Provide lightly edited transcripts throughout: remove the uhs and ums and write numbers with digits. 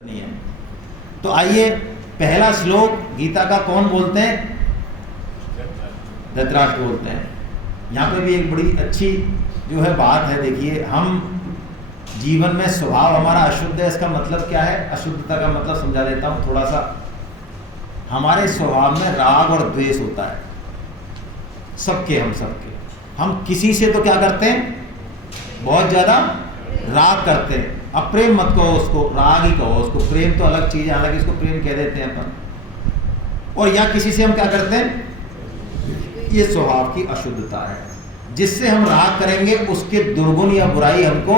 नहीं है। तो आइए पहला श्लोक गीता का कौन बोलते हैं? धृतराष्ट्र बोलते हैं। यहाँ पे भी एक बड़ी अच्छी जो है बात है। देखिए, हम जीवन में स्वभाव हमारा अशुद्ध है, इसका मतलब क्या है? अशुद्धता का मतलब समझा देता हूँ थोड़ा सा। हमारे स्वभाव में राग और द्वेष होता है, सबके, हम सबके। हम किसी से तो क्या करते हैं? बहुत ज़्यादा राग करते हैं। अब प्रेम मत कहो उसको, राग ही कहो उसको। प्रेम तो अलग चीज़ है, हालांकि इसको प्रेम कह देते हैं अपन। और या किसी से हम क्या करते हैं? ये स्वभाव की अशुद्धता है। जिससे हम राग करेंगे उसके दुर्गुण या बुराई हमको,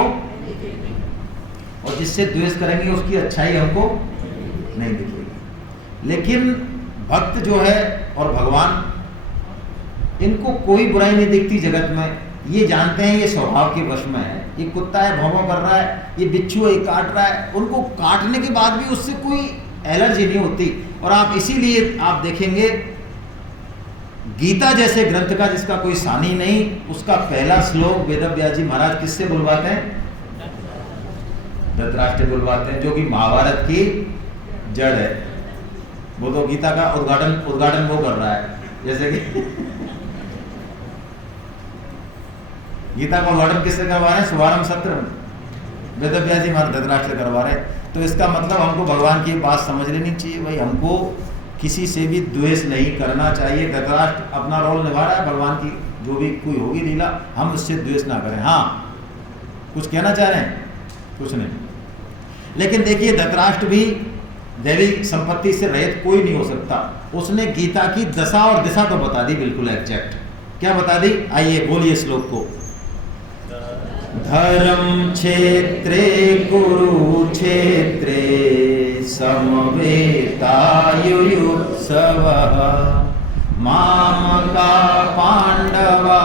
और जिससे द्वेष करेंगे उसकी अच्छाई हमको नहीं दिखेगी। लेकिन भक्त जो है और भगवान, इनको कोई बुराई नहीं दिखती जगत में। ये जानते हैं ये स्वभाव के वश में है। ये कुत्ता है, भौं भौं कर रहा है, ये बिच्छू है, काट रहा है। उनको काटने के बाद भी उससे कोई एलर्जी नहीं होती। और आप इसीलिए आप देखेंगे गीता जैसे ग्रंथ का, जिसका कोई सानी नहीं, उसका पहला श्लोक वेदव्यास जी महाराज किससे बुलवाते हैं? धृतराष्ट्र बुलवाते हैं, जो कि महाभारत की जड़ है। वो तो गीता का उद्घाटन वो कर रहा है। जैसे कि गीता का उद्घाटन किससे करवा रहे हैं? शुभारंभ सत्र वेदव्यास जी महाराज धृतराष्ट्र करवा रहे हैं। तो इसका मतलब हमको भगवान की बात समझ लेनी चाहिए। भाई, हमको किसी से भी द्वेष नहीं करना चाहिए। धृतराष्ट्र अपना रोल निभा रहा है, भगवान की जो भी कोई होगी लीला, हम उससे द्वेष ना करें। हाँ, कुछ कहना चाह रहे हैं? कुछ नहीं। लेकिन देखिए, धृतराष्ट्र भी दैविक संपत्ति से रहित कोई नहीं हो सकता। उसने गीता की दशा और दिशा तो बता दी, बिल्कुल एग्जैक्ट। क्या बता दी? आइए बोलिए श्लोक को। धर्म क्षेत्रे कुरुक्षेत्रे समवेतायुयुत्सवः मामका पांडवा।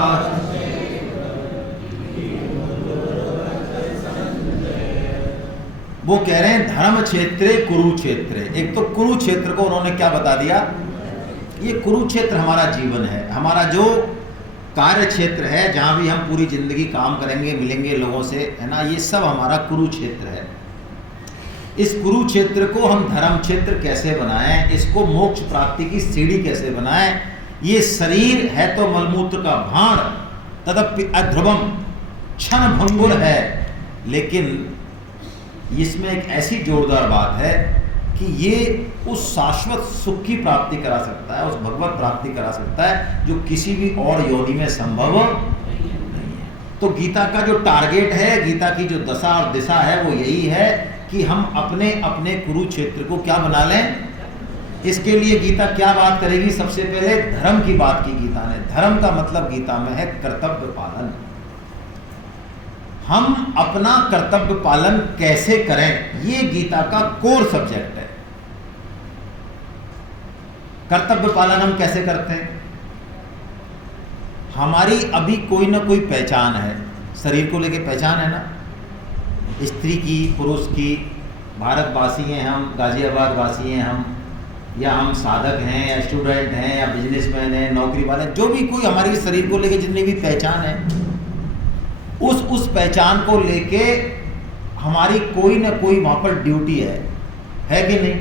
वो कह रहे हैं धर्म क्षेत्रे कुरुक्षेत्रे। एक तो कुरुक्षेत्र को उन्होंने क्या बता दिया? ये कुरुक्षेत्र हमारा जीवन है, हमारा जो कार्य क्षेत्र है, जहाँ भी हम पूरी जिंदगी काम करेंगे, मिलेंगे लोगों से, है ना, ये सब हमारा कुरुक्षेत्र है। इस कुरुक्षेत्र को हम धर्म क्षेत्र कैसे बनाएं, इसको मोक्ष प्राप्ति की सीढ़ी कैसे बनाएं? ये शरीर है तो मलमूत्र का भांड, तदपि अध्रुवम क्षण भंगुर है। लेकिन इसमें एक ऐसी जोरदार बात है कि ये उस शाश्वत सुख की प्राप्ति करा सकता है, उस भगवत प्राप्ति करा सकता है, जो किसी भी और योनि में संभव नहीं है। तो गीता का जो टारगेट है, गीता की जो दशा और दिशा है, वो यही है कि हम अपने अपने कुरुक्षेत्र को क्या बना लें। इसके लिए गीता क्या बात करेगी? सबसे पहले धर्म की बात की गीता ने। धर्म का मतलब गीता में है कर्तव्य पालन। हम अपना कर्तव्य पालन कैसे करें, ये गीता का कोर सब्जेक्ट है। कर्तव्य पालन हम कैसे करते हैं? हमारी अभी कोई ना कोई पहचान है, शरीर को लेके पहचान है ना, स्त्री की, पुरुष की। भारतवासी हैं हम, गाजियाबाद वासी हैं हम, या हम साधक हैं, या स्टूडेंट हैं, या बिजनेसमैन हैं, नौकरी वाले, जो भी कोई हमारी शरीर को लेके जितनी भी पहचान है, उस पहचान को लेके हमारी कोई ना कोई वहाँ पर ड्यूटी है कि नहीं?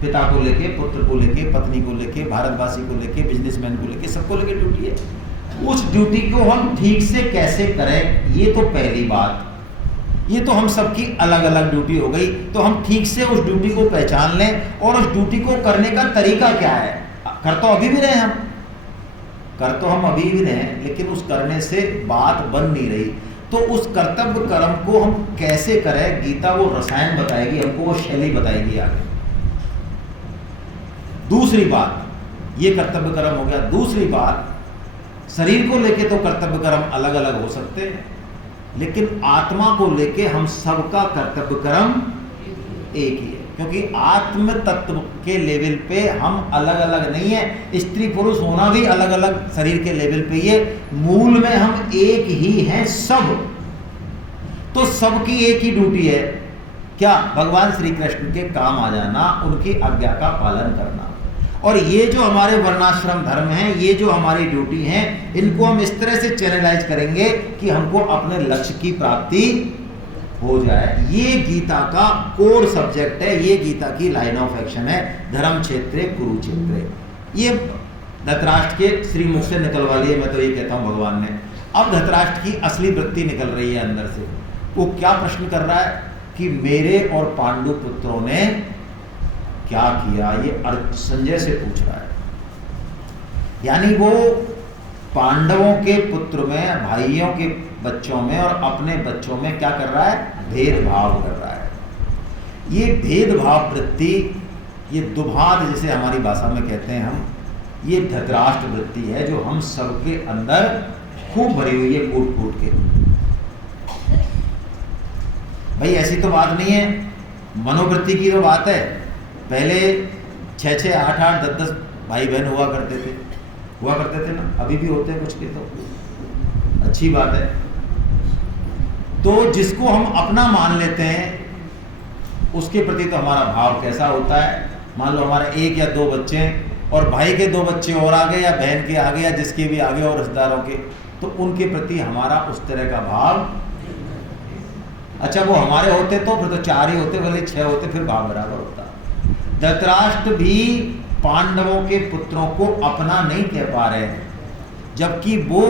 पिता को लेके, पुत्र को लेके, पत्नी को लेके, भारतवासी को लेके, बिजनेसमैन को लेके, सबको लेके ड्यूटी है। उस ड्यूटी को हम ठीक से कैसे करें, ये तो पहली बात। ये तो हम सबकी अलग अलग ड्यूटी हो गई। तो हम ठीक से उस ड्यूटी को पहचान लें, और उस ड्यूटी को करने का तरीका क्या है। कर तो अभी भी रहे हम, कर तो हम अभी भी रहे, लेकिन उस करने से बात बन नहीं रही। तो उस कर्तव्य कर्म को हम कैसे करें, गीता वो रसायन बताएगी हमको, वो शैली बताएगी आगे। दूसरी बात, ये कर्तव्य कर्म हो गया। दूसरी बात, शरीर को लेके तो कर्तव्य कर्म अलग अलग हो सकते हैं, लेकिन आत्मा को लेके हम सबका कर्तव्य कर्म एक ही है। क्योंकि आत्म तत्व के लेवल पे हम अलग अलग नहीं है। स्त्री पुरुष होना भी अलग अलग शरीर के लेवल पे, ये मूल में हम एक ही हैं सब। तो सबकी एक ही ड्यूटी है, क्या? भगवान श्री कृष्ण के काम आ जाना, उनकी आज्ञा का पालन करना। और ये जो हमारे वर्णाश्रम धर्म हैं, ये जो हमारी ड्यूटी हैं, इनको हम इस तरह से चैनलाइज करेंगे कि हमको अपने लक्ष्य की प्राप्ति हो जाए। ये गीता का कोर सब्जेक्ट है, ये गीता की लाइन ऑफ एक्शन है, धर्म क्षेत्रे कुरुक्षेत्रे। ये धृतराष्ट्र के श्रीमुख से निकलवा लिए, मैं तो ये कहता हूँ भगवान ने। अब धृतराष्ट्र की असली वृत्ति निकल रही है अंदर से। वो क्या प्रश्न कर रहा है कि मेरे और पांडु पुत्रों ने क्या किया, ये संजय से पूछ रहा है। यानी वो पांडवों के पुत्र में, भाइयों के बच्चों में और अपने बच्चों में क्या कर रहा है, भेदभाव कर रहा है। ये भेदभाव वृत्ति, ये दुभाद जिसे हमारी भाषा में कहते हैं हम, ये धृतराष्ट्र वृत्ति है जो हम सबके अंदर खूब भरी हुई है, कूट कूट के। भाई ऐसी तो बात नहीं है, मनोवृत्ति की तो बात है। पहले 6-6, 8-8, 10-10 भाई बहन हुआ करते थे ना, अभी भी होते हैं कुछ के, तो अच्छी बात है। तो जिसको हम अपना मान लेते हैं उसके प्रति तो हमारा भाव कैसा होता है। मान लो हमारे 1 या 2 बच्चे हैं और भाई के 2 बच्चे और आ गए, या बहन के आ गए, या जिसके भी आ गए, और रिश्तेदारों के, तो उनके प्रति हमारा उस तरह का भाव। अच्छा वो हमारे होते तो फिर तो 4 ही होते, भले 6 होते, फिर भाव बराबर होता। धृतराष्ट्र भी पांडवों के पुत्रों को अपना नहीं कह पा रहे हैं, जबकि वो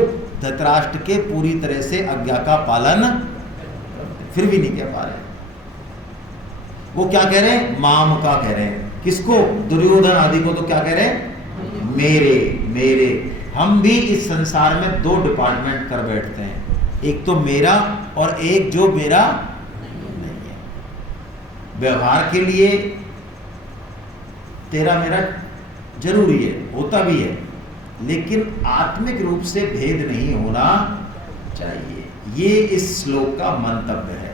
धृतराष्ट्र के पूरी तरह से आज्ञा का पालन फिर भी नहीं कह पा रहे। वो क्या कह रहे हैं, माम का कह रहे हैं। किसको, दुर्योधन आदि को तो क्या कह रहे हैं, मेरे मेरे। हम भी इस संसार में 2 डिपार्टमेंट कर बैठते हैं, एक तो मेरा और एक जो मेरा नहीं है। व्यवहार के लिए तेरा मेरा जरूरी है, होता भी है, लेकिन आत्मिक रूप से भेद नहीं होना चाहिए। ये इस श्लोक का मंतव्य है।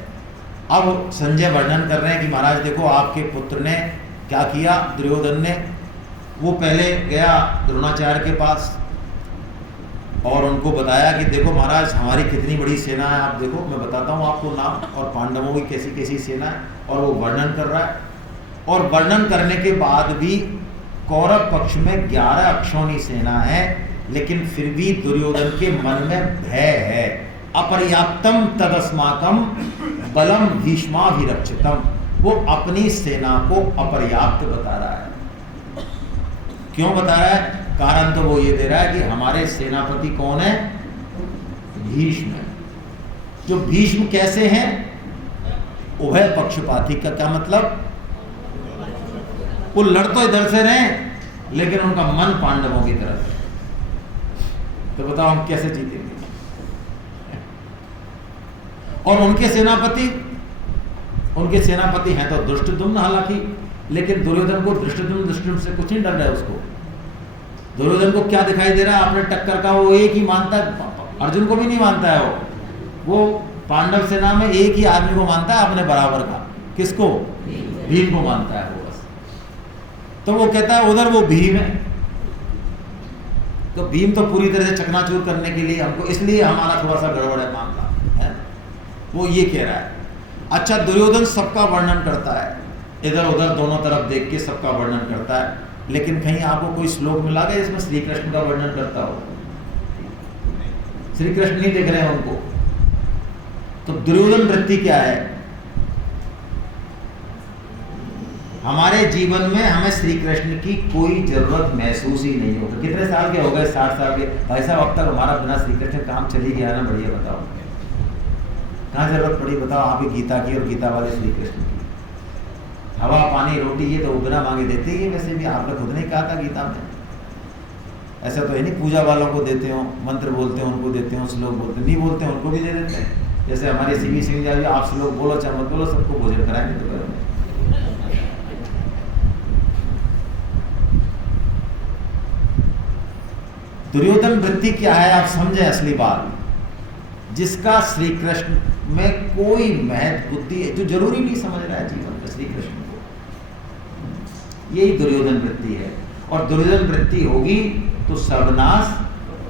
अब संजय वर्णन कर रहे हैं कि महाराज देखो आपके पुत्र ने क्या किया। दुर्योधन ने, वो पहले गया द्रोणाचार्य के पास और उनको बताया कि देखो महाराज हमारी कितनी बड़ी सेना है, आप देखो, मैं बताता हूँ आपको नाम, और पांडवों की कैसी कैसी सेना है, और वो वर्णन कर रहा है। और वर्णन करने के बाद भी कौरव पक्ष में 11 अक्षौणी सेना है, लेकिन फिर भी दुर्योधन के मन में भय है। अपर्याप्तम तदस्माकम बलम भीष्माभिरक्षितम। वो अपनी सेना को अपर्याप्त बता रहा है। क्यों बता रहा है, कारण तो वो ये दे रहा है कि हमारे सेनापति कौन है, भीष्म। जो भीष्म कैसे हैं, उभय पक्षपाती। का क्या मतलब, वो लड़ तो इधर से रहे लेकिन उनका मन पांडवों की तरफ है। तो बताओ हम कैसे जीतेंगे। और उनके सेनापति हैं तो धृष्टद्युम्न, हालांकि, लेकिन दुर्योधन को धृष्टद्युम्न से कुछ नहीं डर रहा है। उसको दुर्योधन को क्या दिखाई दे रहा है, आपने टक्कर का वो एक ही मानता है, अर्जुन को भी नहीं मानता है। वो पांडव सेना में एक ही आदमी को मानता है अपने बराबर का। किसको, भीम को मानता है वो बस। तो वो कहता है उधर वो भीम है, तो भीम तो पूरी तरह से चकनाचूर करने के लिए हमको, इसलिए हमारा थोड़ा सा गड़बड़ है मामला है। वो ये कह रहा है। अच्छा, दुर्योधन सबका वर्णन करता है, इधर उधर दोनों तरफ देख के सबका वर्णन करता है, लेकिन कहीं आपको कोई श्लोक मिला गया इसमें श्री कृष्ण का वर्णन करता हो? श्री कृष्ण नहीं दिख रहे हैं उनको। तो दुर्योधन वृत्ति क्या है, हमारे जीवन में हमें श्री कृष्ण की कोई जरूरत महसूस ही नहीं होगी। कितने साल के हो गए, 60 साल के भाई साहब, अब तक हमारा बिना श्री कृष्ण काम चली गया ना। बढ़िया, बताओ कहाँ जरूरत पड़ी, बताओ। आप ही गीता की और गीता वाले श्री कृष्ण की हवा पानी रोटी ये तो बिना मांगे देते ही। वैसे भी आपने खुद नहीं कहा था गीता में, ऐसा तो है नहीं पूजा वालों को देते हो, मंत्र बोलते हो उनको देते हो, श्लोक बोलते नहीं बोलते हैं उनको भी दे देते हैं। जैसे हमारे सीवी सिंह जी, आप श्लोक बोलो चाहे मत बोलो, सबको भोजन कराएंगे तो करो। दुर्योधन वृत्ति क्या है आप समझे, असली बात, जिसका श्री कृष्ण में कोई महत्व बुद्धि है, जो जरूरी नहीं समझ रहा है जीवन में श्री कृष्ण को, यही दुर्योधन वृत्ति है। और दुर्योधन वृत्ति होगी तो सर्वनाश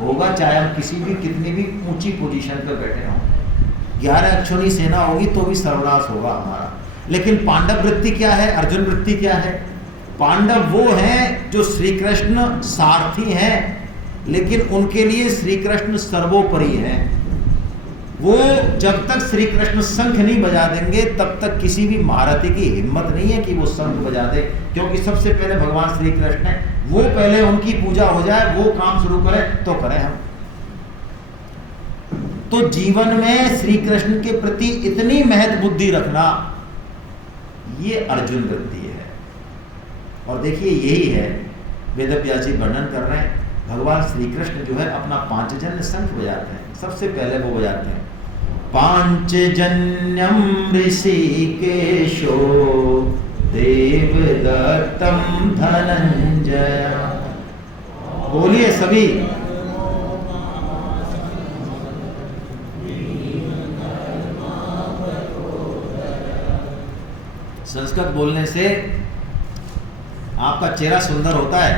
होगा, चाहे हम किसी भी कितनी भी ऊंची पोजीशन पर बैठे हों। 11 अक्षौणी सेना होगी तो भी सर्वनाश होगा हमारा। लेकिन पांडव वृत्ति क्या है, अर्जुन वृत्ति क्या है? पांडव वो हैं जो श्री कृष्ण सारथी हैं, लेकिन उनके लिए श्री कृष्ण सर्वोपरि हैं। वो जब तक श्री कृष्ण शंख नहीं बजा देंगे तब तक किसी भी महारथी की हिम्मत नहीं है कि वो शंख बजा दे, क्योंकि सबसे पहले भगवान श्री कृष्ण है, वो पहले उनकी पूजा हो जाए, वो काम शुरू करें तो करें हम। तो जीवन में श्री कृष्ण के प्रति इतनी महत्व बुद्धि रखना, ये अर्जुन वृत्ति है। और देखिए यही है वेदव्यास जी वर्णन कर रहे हैं, भगवान श्री कृष्ण जो है अपना पांचजन्य शंख बजाते हैं, सबसे पहले वो बजाते हैं पांचजन्यम ऋषिकेशो देवदत्तम धनंजय। बोलिए सभी। संस्कृत बोलने से आपका चेहरा सुंदर होता है।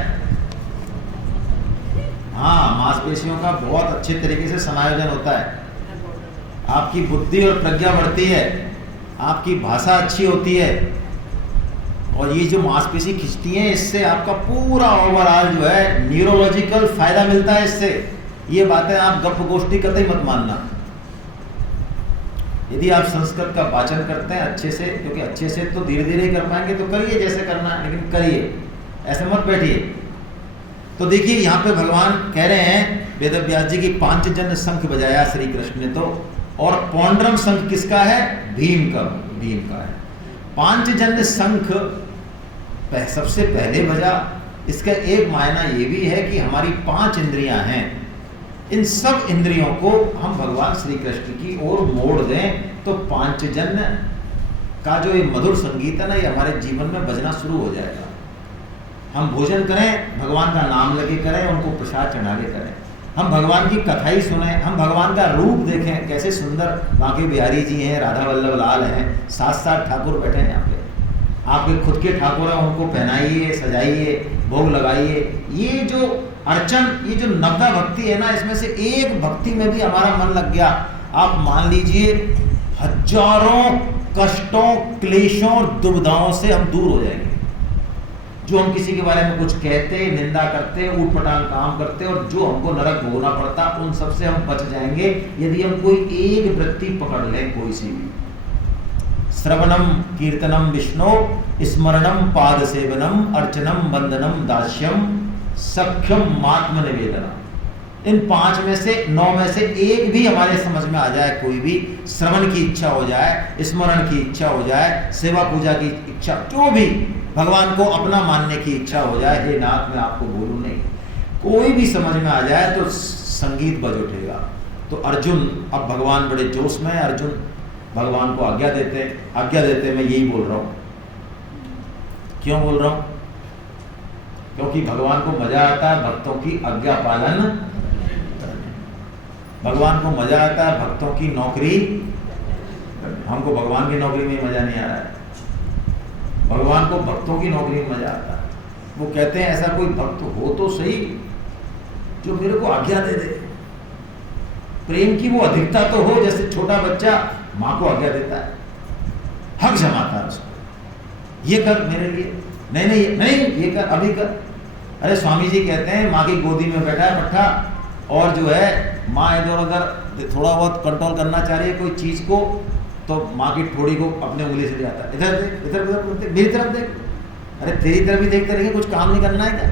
हाँ, मांसपेशियों का बहुत अच्छे तरीके से समायोजन होता है, आपकी बुद्धि और प्रज्ञा बढ़ती है, आपकी भाषा अच्छी होती है, और ये जो मांसपेशी खिंचती है इससे आपका पूरा ओवरऑल जो है न्यूरोलॉजिकल फायदा मिलता है इससे। ये बातें आप गप गोष्ठी कतई मत मानना। यदि आप संस्कृत का वाचन करते हैं अच्छे से, क्योंकि अच्छे से तो धीरे धीरे कर पाएंगे, तो करिए जैसे करना है, लेकिन करिए, ऐसे मत बैठिए। तो देखिए यहाँ पे भगवान कह रहे हैं वेदव्यास जी की पांचजन्य शंख बजाया श्री कृष्ण ने, तो और पौंड्रम शंख किसका है? भीम का है। पांचजन्य शंख सबसे पहले बजा। इसका एक मायना ये भी है कि हमारी 5 इंद्रियां हैं, इन सब इंद्रियों को हम भगवान श्री कृष्ण की ओर मोड़ दें तो पांचजन्य का जो ये मधुर संगीत है ना, ये हमारे जीवन में बजना शुरू हो जाएगा। हम भोजन करें, भगवान का नाम लगे करें, उनको प्रसाद चढ़ावे करें, हम भगवान की कथा ही सुने, हम भगवान का रूप देखें, कैसे सुंदर बांके बिहारी जी हैं, राधा वल्लभ लाल हैं, 7 ठाकुर बैठे हैं यहाँ पे, आपके खुद के ठाकुर हैं, उनको पहनाइए, सजाइए, भोग लगाइए। ये जो अर्चन, ये जो नवदा भक्ति है ना, इसमें से एक भक्ति में भी हमारा मन लग गया, आप मान लीजिए हजारों कष्टों, क्लेशों और दुविधाओं से हम दूर हो जाएंगे। जो हम किसी के बारे में कुछ कहते, निंदा करते, ऊट पटांग काम करते और जो हमको नरक भोगना पड़ता, उन सब से हम बच जाएंगे यदि हम कोई एक वृत्ति पकड़ लें, कोई सी भी। श्रवणम कीर्तनम विष्णु, स्मरणम पाद सेवनम, अर्चनम वंदनम दास्यम, सख्यम मात्म निवेदनम। इन 5 में से 9 में से एक भी हमारे समझ में आ जाए, कोई भी श्रवण की इच्छा हो जाए, स्मरण की इच्छा हो जाए, सेवा पूजा की इच्छा, जो भी भगवान को अपना मानने की इच्छा हो जाए, हे नाथ मैं आपको बोलूं नहीं, कोई भी समझ में आ जाए तो संगीत बज उठेगा। तो अर्जुन, अब भगवान बड़े जोश में है, अर्जुन भगवान को आज्ञा देते मैं यही बोल रहा हूं। क्यों बोल रहा हूं? क्योंकि भगवान को मजा आता है भक्तों की आज्ञा पालन करने, भगवान को मजा आता है भक्तों की नौकरी। हमको भगवान की नौकरी में मजा नहीं आ रहा है, भगवान को भक्तों की नौकरी में मजा आता है। वो कहते हैं ऐसा कोई भक्त हो तो सही जो मेरे को आज्ञा दे दे। प्रेम की वो अधिकता तो हो, जैसे छोटा बच्चा माँ को आज्ञा देता है, हक जमाता है उसको, ये कर मेरे लिए, नहीं ये कर, अभी कर। अरे स्वामी जी कहते हैं माँ की गोदी में बैठा है पट्टा, और जो है माँ इधर उधर थोड़ा बहुत कंट्रोल करना चाह रही है कोई चीज को, तो माँ की ठोड़ी को अपने उंगली से ले आता है, इधर देख, इधर देख, मेरी तरफ देख। अरे तेरी तरफ भी देखते रहिए, कुछ काम नहीं करना है क्या?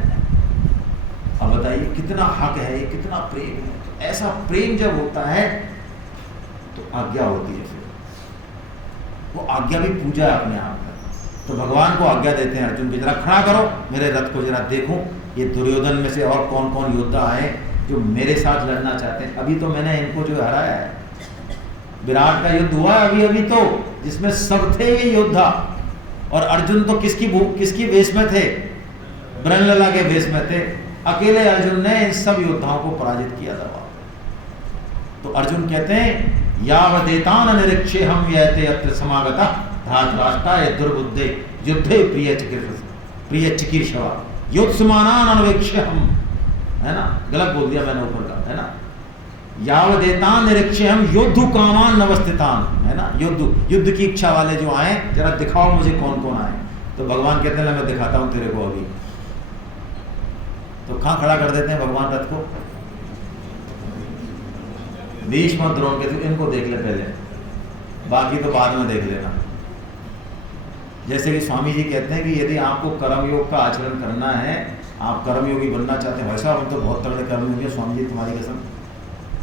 अब बताइए कितना हक है, ये कितना प्रेम है। ऐसा प्रेम जब होता है तो आज्ञा होती है, फिर वो आज्ञा भी पूजा है अपने आप में। तो भगवान को आज्ञा देते हैं अर्जुन की, जरा खड़ा करो मेरे रथ को, जरा देखूं ये दुर्योधन में से और कौन कौन योद्धा आए जो मेरे साथ लड़ना चाहते हैं। अभी तो मैंने इनको जो हराया है, विराट का युद्ध हुआ अभी तो, जिसमें सब थे ये योद्धा, और अर्जुन तो किसकी वेश में थे? ब्रह्मलला के वेश में थे। अकेले अर्जुन ने इन सब योद्धाओं को पराजित किया था। तो अर्जुन कहते हैं यावदेतान निरीक्षे हम यते अत्र समागता धातराष्ट्रा दुर्बुद्धे युद्धे प्रिय चिकीर्षवा युद्धमानान अनवेक्ष्य हम, है ना, गलत बोल दिया मैंने ऊपर का, है ना। यावदेतान निरीक्षे हम योद्धु कामान नवस्थितान, है ना, युद्ध की इच्छा वाले जो आए, जरा दिखाओ मुझे कौन कौन आए। तो भगवान कहते हैं मैं दिखाता हूं तेरे को अभी। तो कहां खड़ा कर देते हैं भगवान रथ को? भीष्म द्रोण के, इनको देख ले पहले, बाकी तो बाद में देख लेना। जैसे कि स्वामी जी कहते हैं कि यदि आपको कर्मयोग का आचरण करना है, आप कर्मयोगी बनना चाहते हैं, वैसा हम तो बहुत तगड़े कर्मयोगी हैं स्वामी जी तुम्हारी कसम।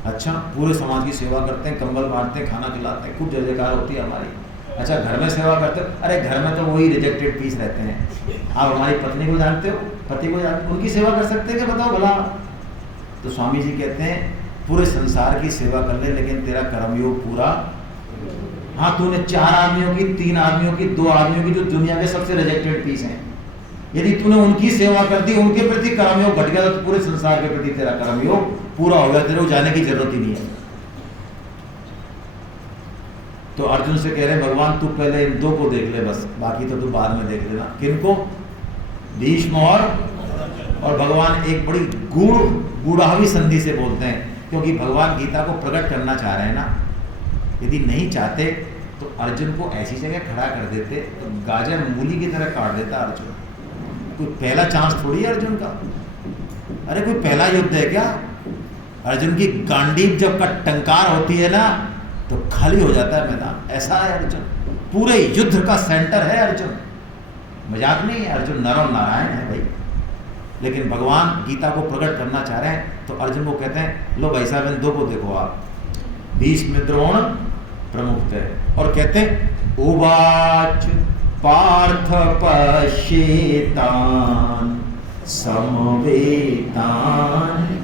अच्छा, पूरे समाज की सेवा करते हैं, कंबल बांटते हैं, खाना खिलाते हैं, खूब जय जयकार होती है हमारी। अच्छा, घर में सेवा करते हो? अरे घर में तो वही रिजेक्टेड पीस रहते हैं। आप हमारी पत्नी को जानते हो, पति को जानते हो, उनकी सेवा कर सकते हैं क्या, बताओ भला? तो स्वामी जी कहते हैं पूरे संसार की सेवा कर ले, लेकिन तेरा कर्मयोग पूरा। हाँ, तूने 4 आदमियों की, 3 आदमियों की, 2 आदमियों की जो दुनिया के सबसे रिजेक्टेड पीस हैं, यदि तूने उनकी सेवा कर दी, उनके प्रति कर्मयोग घट गया, तो पूरे संसार के प्रति तेरा कर्मयोग पूरा हो गया, तेरे को जाने की जरूरत ही नहीं है। तो अर्जुन से कह रहे भगवान तू पहले इन 2 को देख ले बस, बाकी तो तू बाद में देख लेना। किनको? भीष्म और भगवान एक बड़ी गूढ़ावी संधि से बोलते हैं, क्योंकि भगवान गीता को प्रकट करना चाह रहे हैं ना। यदि नहीं चाहते तो अर्जुन को ऐसी जगह खड़ा कर देते, तो गाजर मूली की तरह काट देता अर्जुन। कोई पहला चांस थोड़ी है अर्जुन का। अरे कोई पहला युद्ध है क्या? अर्जुन की गांडीव जब का टंकार होती है ना, तो खाली हो जाता है मैदान। ऐसा है अर्जुन, पूरे युद्ध का सेंटर है अर्जुन। मजाक नहीं है, अर्जुन नर नारायण है भाई। लेकिन भगवान गीता को प्रकट करना चाह रहे हैं, तो अर्जुन को कहते हैं लो भाई साहब इन 2 को देखो आप, भीष्म द्रोण प्रमुख थे। और कहते हैं उवाच पार्थ पश्येतान् समवेतान्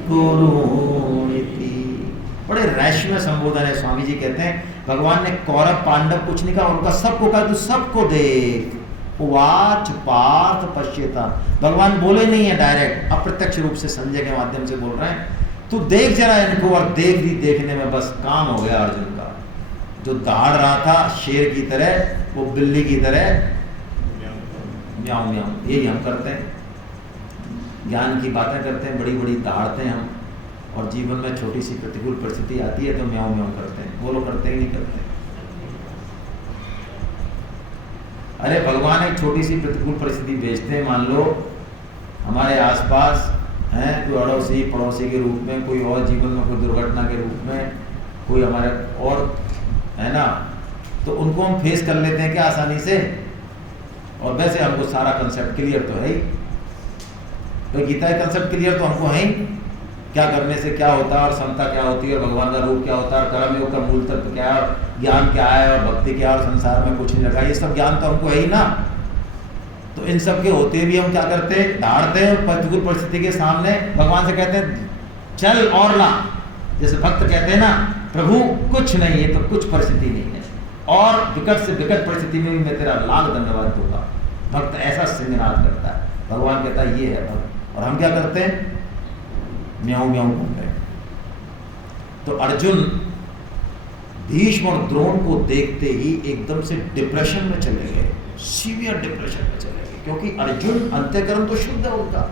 कुरुनिति। बड़े रैश में संबोधन है। स्वामी जी कहते हैं भगवान ने कौरव पांडव कुछ नहीं कहा, उनका सबको कहा तू सबको देख। उवाच पार्थ पश्येतान्, भगवान बोले नहीं है डायरेक्ट, अप्रत्यक्ष रूप से संजय के माध्यम से बोल रहे हैं। तू देख जरा इनको, और देखने में बस काम हो गया अर्जुन का। जो दहाड़ रहा था शेर की तरह, वो बिल्ली की तरह म्याऊं म्याऊं। यही हम करते हैं, ज्ञान की बातें करते हैं, बड़ी बड़ी दहाड़ते हैं हम, और जीवन में छोटी सी प्रतिकूल परिस्थिति आती है तो म्याऊं म्याऊं करते हैं। वो लोग करते ही नहीं करते। अरे भगवान एक छोटी सी प्रतिकूल परिस्थिति भेजते हैं, मान लो हमारे आसपास हैं कोई अड़ोसी पड़ोसी के रूप में, कोई और जीवन में कोई दुर्घटना के रूप में, कोई हमारे और है ना, तो उनको हम फेस कर लेते हैं क्या आसानी से। और वैसे हमको सारा कंसेप्ट क्लियर तो है ही, तो गीता का कंसेप्ट क्लियर तो हमको है ही, क्या करने से क्या होता है और क्षमता क्या होती है और भगवान का रूप क्या होता है और कर्मयोग का मूल तत्व क्या है और ज्ञान क्या है और भक्ति क्या है और संसार में कुछ नहीं रखा, ये सब ज्ञान तो हमको है ही ना। तो इन सब के होते भी हम क्या करते हैं, दहाड़ते हैं प्रतिकूल परिस्थिति के सामने भगवान से कहते हैं चल और ला। जैसे भक्त कहते हैं ना प्रभु कुछ नहीं है तो कुछ परिस्थिति नहीं है, और विकट से विकट परिस्थिति में भी मैं तेरा लाख धन्यवाद दूंगा। भक्त ऐसा सिंहनाद करता है, भगवान कहता है ये है भक्त। और हम क्या करते हैं, म्याऊं म्याऊं करते हैं। तो अर्जुन भीष्म और द्रोण को देखते ही एकदम से डिप्रेशन में चले गए, सीवियर डिप्रेशन में चले गए, क्योंकि अर्जुन अंतःकरण तो शुद्ध है उनका,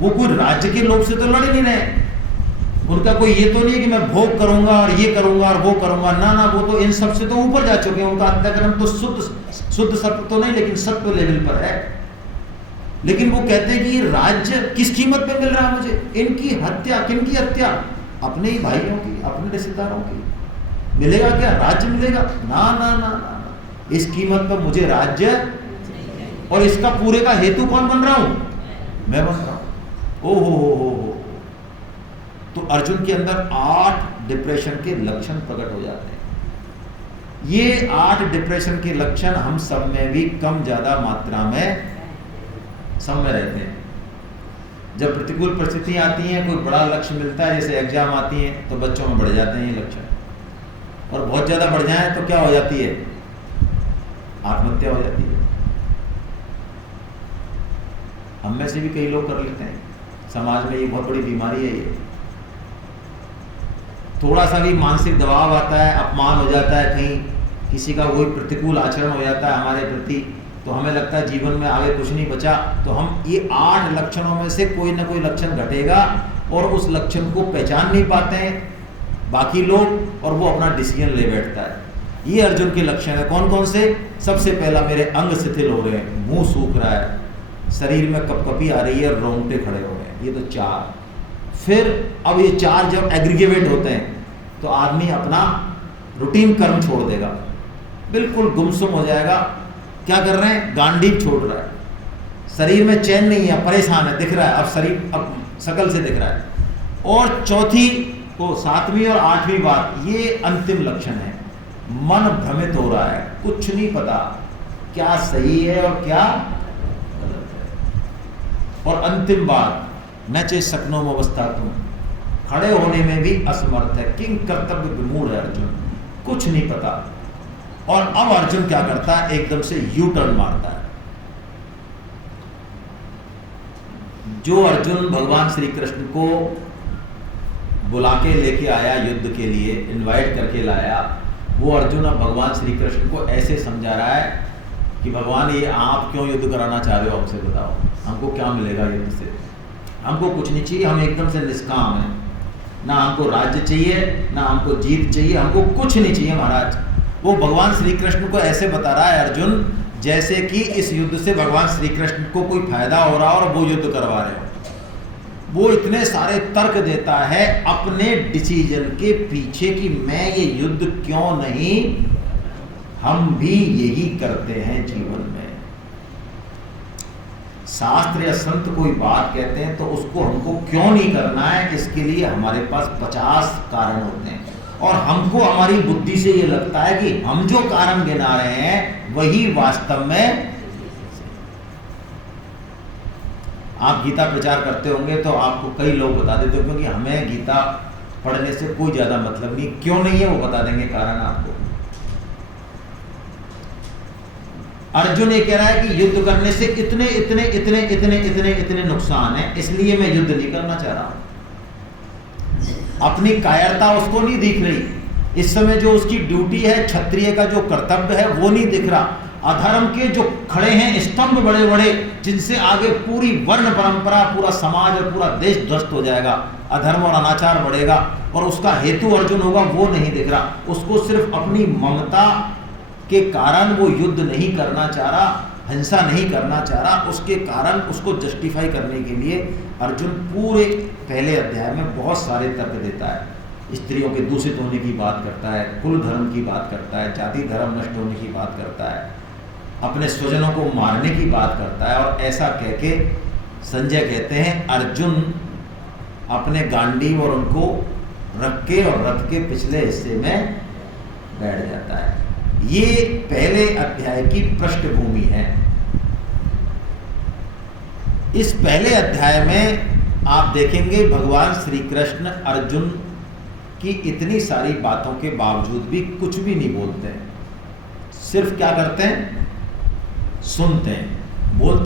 वो कोई राज्य के लोभ से तो लड़ नहीं रहे। उनका कोई ये तो नहीं है कि मैं भोग करूंगा और ये करूंगा और वो करूंगा, ना ना, वो तो इन सब से तो ऊपर जा चुके हैं। उनका अंतःकरण तो शुद्ध सत्य तो नहीं, लेकिन सत्व लेवल पर है। लेकिन वो कहते हैं कि ये राज्य किस कीमत पे मिल रहा है मुझे, इनकी हत्या, किनकी हत्या, अपने ही भाइयों की, अपने रिश्तेदारों की। मिलेगा क्या, राज्य मिलेगा? ना ना ना ना, इस कीमत पर मुझे राज्य, और इसका पूरे का हेतु कौन बन रहा हूं, मैं बन रहा हूं। ओ हो। तो अर्जुन के अंदर 8 डिप्रेशन के लक्षण प्रकट हो जाते हैं। ये 8 डिप्रेशन के लक्षण हम सब में भी कम ज्यादा मात्रा में सब में रहते हैं। जब प्रतिकूल परिस्थितियां आती हैं, कोई बड़ा लक्ष्य मिलता है, जैसे एग्जाम आती हैं, तो बच्चों में बढ़ जाते हैं ये लक्षण, और बहुत ज्यादा बढ़ जाए तो क्या हो जाती है, आत्महत्या हो जाती है। हम में से भी कई लोग कर लेते हैं, समाज में ये बहुत बड़ी बीमारी है। ये थोड़ा सा भी मानसिक दबाव आता है, अपमान हो जाता है, कहीं किसी का कोई प्रतिकूल आचरण हो जाता है हमारे प्रति, तो हमें लगता है जीवन में आगे कुछ नहीं बचा। तो हम ये 8 लक्षणों में से कोई ना कोई लक्षण घटेगा, और उस लक्षण को पहचान नहीं पाते हैं बाकी लोग, और वो अपना डिसीजन ले बैठता है। ये अर्जुन के लक्षण है। कौन कौन से? सबसे पहला, मेरे अंग शिथिल हो रहे हैं, मुंह सूख रहा है, शरीर में कपकपी आ रही है, रोंगटे खड़े हो रहे हैं। ये तो 4। फिर अब ये 4 जब एग्रीगेट होते हैं तो आदमी अपना रूटीन कर्म छोड़ देगा, बिल्कुल गुमसुम हो जाएगा। क्या कर रहे हैं? गांडीव छोड़ रहा है, शरीर में चैन नहीं है, परेशान है, दिख रहा है, अब शरीर अब शकल से दिख रहा है। और चौथी को 7वीं और 8वीं बात, ये अंतिम लक्षण है, मन भ्रमित हो रहा है, कुछ नहीं पता क्या सही है और क्या गलत है। और अंतिम बात, न चे सकनो अवस्था, तुम खड़े होने में भी असमर्थ है, किंग कर्तव्य विमूढ़ है अर्जुन, कुछ नहीं पता। और अब अर्जुन क्या करता है? एकदम से यू टर्न मारता है। जो अर्जुन भगवान श्री कृष्ण को बुला के लेके आया युद्ध के लिए, इनवाइट करके लाया, वो अर्जुन अब भगवान श्री कृष्ण को ऐसे समझा रहा है कि भगवान ये आप क्यों युद्ध कराना चाह रहे हो, हमसे बताओ, हमको क्या मिलेगा युद्ध से? हमको कुछ नहीं चाहिए, हम एकदम से निष्काम हैं, ना हमको राज्य चाहिए, ना हमको जीत चाहिए, हमको कुछ नहीं चाहिए महाराज। वो भगवान श्री कृष्ण को ऐसे बता रहा है अर्जुन जैसे कि इस युद्ध से भगवान श्री कृष्ण को कोई फायदा हो रहा हो और वो युद्ध करवा रहे हो। वो इतने सारे तर्क देता है अपने डिसीजन के पीछे कि मैं ये युद्ध क्यों नहीं, हम भी यही करते हैं जीवन में। शास्त्र या संत कोई बात कहते हैं तो उसको हमको क्यों नहीं करना है, इसके लिए हमारे पास 50 कारण होते हैं। और हमको हमारी बुद्धि से ये लगता है कि हम जो कारण गिना रहे हैं वही वास्तव में। आप गीता प्रचार करते होंगे तो आपको कई लोग बता देते हो, क्योंकि हमें गीता पढ़ने से कोई ज्यादा मतलब नहीं, क्यों नहीं है वो बता देंगे कारण आपको। अर्जुन ये कह रहा है कि युद्ध करने से इतने इतने इतने इतने इतने इतने नुकसान है, इसलिए मैं युद्ध नहीं करना चाह रहा हूं। अपनी कायरता उसको नहीं दिख रही। इस समय जो उसकी ड्यूटी है, क्षत्रिय का जो कर्तव्य है, वो नहीं दिख रहा। अधर्म के जो खड़े हैं स्तंभ बड़े बड़े, जिनसे आगे पूरी वर्ण परंपरा, पूरा समाज और पूरा देश ध्वस्त हो जाएगा, अधर्म और अनाचार बढ़ेगा, और उसका हेतु अर्जुन होगा, वो नहीं दिख रहा। उसको सिर्फ अपनी ममता के कारण वो युद्ध नहीं करना चाह रहा, हिंसा नहीं करना चाह रहा, उसके कारण उसको जस्टिफाई करने के लिए अर्जुन पूरे पहले अध्याय में बहुत सारे तर्क देता है। स्त्रियों के दूषित होने की बात करता है, कुल धर्म की बात करता है, जाति धर्म नष्ट होने की बात करता है, अपने स्वजनों को मारने की बात करता है। और ऐसा कह के संजय कहते हैं अर्जुन अपने गांडीव और उनको रख के और रथ के पिछले हिस्से में बैठ जाता है। ये पहले अध्याय की पृष्ठभूमि है। इस पहले अध्याय में आप देखेंगे भगवान श्री कृष्ण अर्जुन की इतनी सारी बातों के बावजूद भी कुछ भी नहीं बोलते हैं, सिर्फ क्या करते हैं? सुनते हैं, बोलते